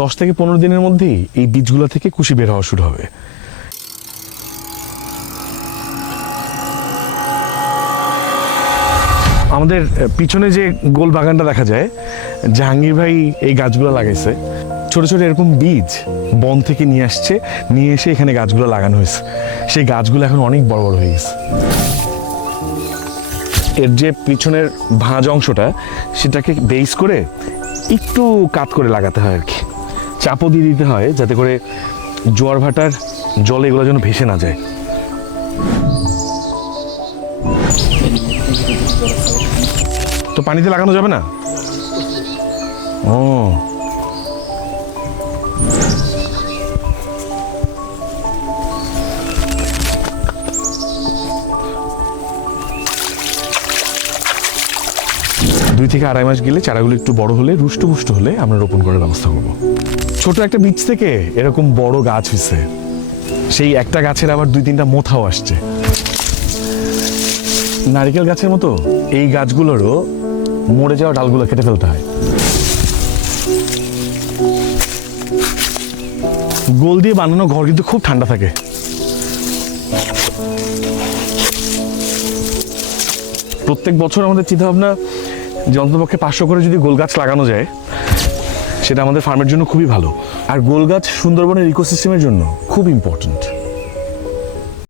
10 থেকে 15 দিনের মধ্যেই এই বীজগুলো থেকে কুশি বের হওয়া শুরু হবে। আমাদের পিছনে যে গোল বাগানটা দেখা যায়, জাহাঙ্গীর ভাই এই গাছগুলো লাগাইছে। ছোট ছোট এরকম বীজ বন থেকে নিয়ে আসছে, নিয়ে এসে এখানে গাছগুলো লাগানো হয়েছে। সেই গাছগুলো এখন অনেক বড় বড় হয়ে গেছে। এর যে পিছনের ভাঁজ অংশটা, সেটাকে বেস করে একটু কাত করে লাগাতে হয় আর কি। চাপও দিয়ে দিতে হয় যাতে করে জোয়ার ভাটার জলে এগুলো যেন ভেসে না যায়। তো পানিতে লাগানো যাবে না? ও, দুই থেকে আড়াই মাস গেলে চারাগুলো একটু বড় হলে, রুষ্টপুষ্ট হলে আমরা রোপণ করার ব্যবস্থা করব। ছোট একটা বীজ থেকে এরকম বড় গাছ হয়েছে। সেই একটা গাছের আবার 2-3টা মোথাও আসছে। নারিকেল গাছের মতো এই গাছগুলোরও মরে যাওয়া ডালগুলো কেটে ফেলতে হয়। গোল দিয়ে বানানো ঘর কিন্তু খুব ঠান্ডা থাকে। প্রত্যেক বছর আমাদের চিন্তা ভাবনা যে অন্ততপক্ষে 500 করে যদি গোল গাছ লাগানো যায়, সেটা আমাদের ফার্মের জন্য খুবই ভালো। আর গোল গাছ সুন্দরবনের ইকোসিস্টেমের জন্য খুব ইম্পর্টেন্ট।